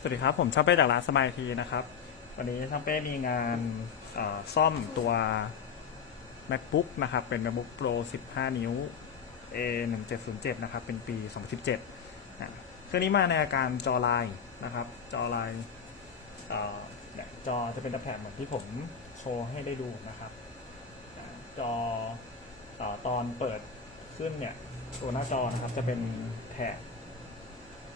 สวัสดีครับ ผมช่างเป้จากร้านสมายทีนะครับ วันนี้ช่างเป้มีงานซ่อมตัว MacBook นะครับ เป็น MacBook Pro 15 นิ้ว A 1 7 0 7นะครับ เป็นปี 2017นะเครื่องนี้มาในอาการจอลายนะครับ จอลายอ่อเนี่ยจอจะเป็นตะแผงเหมือนที่ผมโชว์ให้ได้ดูนะครับจออตอนเปิดขึ้นเนี่ย ตัวหน้าจอนะครับ จะเป็นแถบ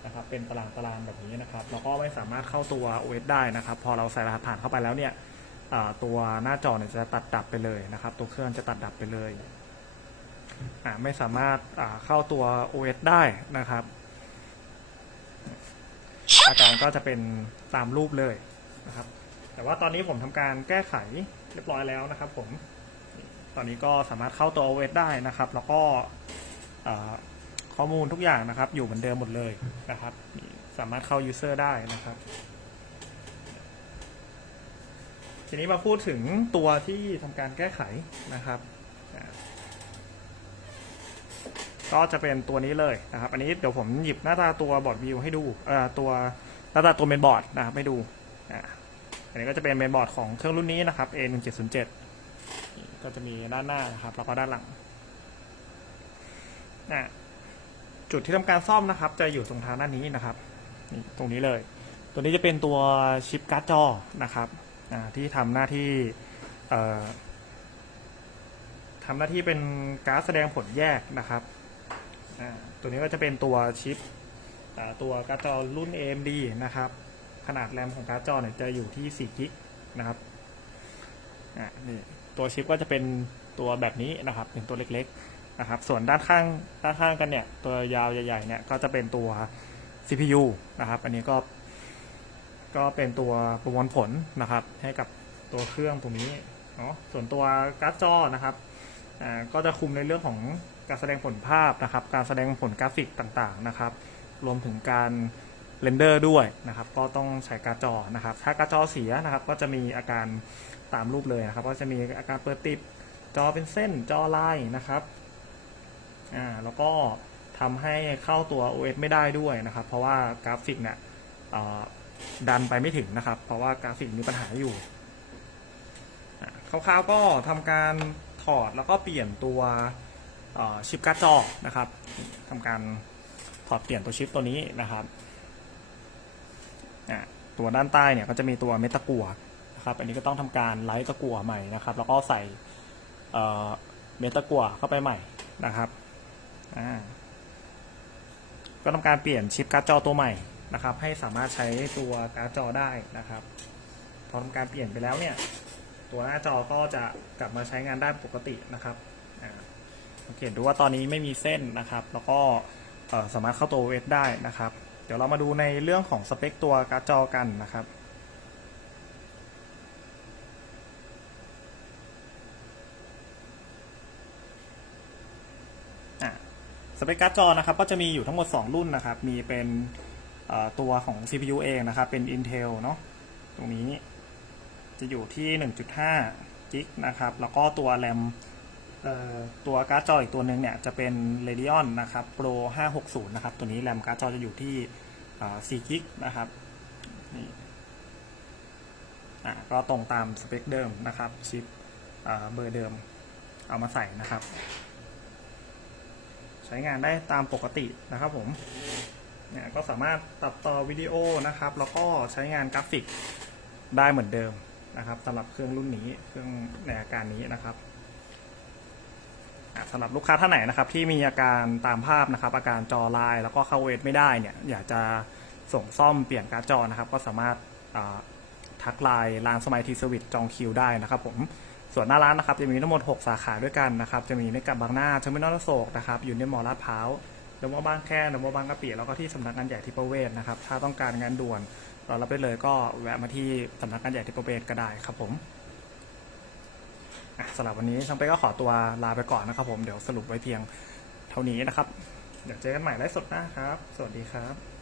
นะครับเป็นตารางตารางแบบนี้นะครับแล้วก็ไม่สามารถเข้าตัว OS ได้นะครับ พอเราใส่รหัสผ่านเข้าไปแล้วเนี่ยตัวหน้าจอเนี่ยจะตัดดับไปเลยนะครับ ตัวเครื่องจะตัดดับไปเลยไม่สามารถเข้าตัว OS ได้นะครับ อาการก็จะเป็นตามรูปเลยนะครับ แต่ว่าตอนนี้ผมทำการแก้ไขเรียบร้อยแล้วนะครับ ผม ตอนนี้ก็สามารถเข้าตัว OS ได้นะครับ แล้วก็ ข้อมูลทุกอย่างนะครับ อยู่เหมือนเดิมหมดเลยนะครับ สามารถเข้า user ได้นะครับ ทีนี้มาพูดถึงตัวที่ทำการแก้ไขนะครับก็จะเป็นตัวนี้เลยนะครับ อันนี้เดี๋ยวผมหยิบหน้าตาตัวบอร์ดวิวให้ดูเอ่อตัวหน้าตาตัวเมนบอร์ดนะครับให้ดูอันนี้ก็จะเป็นเมนบอร์ดของเครื่องรุ่นนี้นะครับ A 1 7 0 7 ก็จะมีด้านหน้านะครับแล้วก็ด้านหลังนะ จุดที่ทำการซ่อมนะครับ จะอยู่ตรงทางด้านนี้นะครับนี่ตรงนี้เลย ตัวนี้จะเป็นตัวชิปการ์ดจอนะครับที่ทำหน้าที่เอ่อทำหน้าที่เป็นการ์ดแสดงผลแยกนะครับตัวนี้ก็จะเป็นตัวชิปตัวการ์ดจอรุ่น AMD นะครับ ขนาดแรมของการ์ดจอเนี่ยจะอยู่ที่4กิกนะครับนี่ตัวชิปก็จะเป็นตัวแบบนี้นะครับ เป็นตัวเล็กๆ นะครับ ส่วนด้านข้างด้านข้างกันเนี่ย ตัวยาวใหญ่ๆเนี่ยก็จะเป็นตัว CPU นะครับ อันนี้ก็ ก็เป็นตัวประมวลผลนะครับ ให้กับตัวเครื่องตรงนี้เนาะส่วนตัวการ์ดจอนะครับอ่าก็จะคุมในเรื่องของการแสดงผลภาพนะครับ การแสดงผลกราฟิกต่างๆนะครับ รวมถึงการเรนเดอร์ด้วยนะครับ ก็ต้องใช้การ์ดจอนะครับ ถ้าการ์ดจอเสียนะครับ ก็จะมีอาการตามรูปเลยนะครับ ก็จะมีอาการเปิดติดจอเป็นเส้นจอลายนะครับ อ่าแล้วก็ทำให้เข้าตัว OS ไม่ได้ด้วยนะครับ เพราะว่ากราฟิกเนี่ยดันไปไม่ถึงนะครับ เพราะว่ากราฟิกมีปัญหาอยู่คร่าวๆก็ทำการถอดแล้วก็เปลี่ยนตัวชิปการ์ดจอนะครับทำการถอดเปลี่ยนตัวชิปตัวนี้นะครับตัวด้านใต้เนี่ยก็จะมีตัวเมตากัวนะครับ อันนี้ก็ต้องทำการไลท์ตะกัวใหม่นะครับ แล้วก็ใส่เมตากัวเข้าไปใหม่นะครับ ก็ทำการเปลี่ยนชิปการ์ดจอตัวใหม่นะครับ ให้สามารถใช้ตัวการ์ดจอได้นะครับพอทำการเปลี่ยนไปแล้วเนี่ย ตัวหน้าจอก็จะกลับมาใช้งานได้ปกตินะครับอ่าสังเกตดูว่าตอนนี้ไม่มีเส้นนะครับ แล้วก็สามารถเข้าตัว OS ได้นะครับ เดี๋ยวเรามาดูในเรื่องของสเปคตัวการ์ดจอกันนะครับ สเปคการ์ดจอนะครับก็จะมีอยู่ทั้งหมด 2 รุ่นนะครับ มีเป็นตัวของ CPU เองนะครับ เป็น Intel เนาะตรงนี้จะอยู่ที่ 1.5กิกนะครับ แล้วก็ตัวแรมตัวการ์ดจออีกตัวหนึ่งเนี่ยจะเป็น Radeon นะครับ Pro 560 นะครับ ตัวนี้แรมการ์ดจอจะอยู่ที่เอ่อ4กิกนะครับนี่อะก็ตรงตามสเปคเดิมนะครับชิปเบอร์เดิมเอามาใส่นะครับ ช้งานได้ตามปกตินะครับผมเนี่ยก็สามารถตัดต่อวิดีโอนะครับ แล้วก็ใช้งานกราฟิกได้เหมือนเดิมนะครับสำหรับเครื่องรุ่นนี้เครื่องในอาการนี้นะครับสำหรับลูกค้าท่านไหนนะครับ ที่มีอาการตามภาพนะครับ อาการจอลายแล้วก็เข้าเวทไม่ได้เนี่ย อยากจะส่งซ่อมเปลี่ยนการ์ดจอนะครับ ก็สามารถทักไลน์ร้านสมัยทีสวิตจองคิวได้นะครับผม ส่วนหน้าร้านนะครับจะมีทั้งหมด 6 สาขาด้วยกันนะครับจะมีในกับบางหน้าเทอร์มินอลโศกนะครับอยู่ในมอลาดพร้าวเดมอบางแค่เดมอบางกะปิแล้วก็ที่สำนักงานใหญ่ที่ประเวศนะครับถ้าต้องการงานด่วนเรารับไปเลยก็แวะมาที่สำนักงานใหญ่ที่ประเวศก็ได้ครับผมสำหรับวันนี้ช่างเป้ก็ขอตัวลาไปก่อนนะครับผมเดี๋ยวสรุปไว้เพียงเท่านี้นะครับ เดี๋ยวเจอกันใหม่ไลฟ์สดหน้าครับ สวัสดีครับ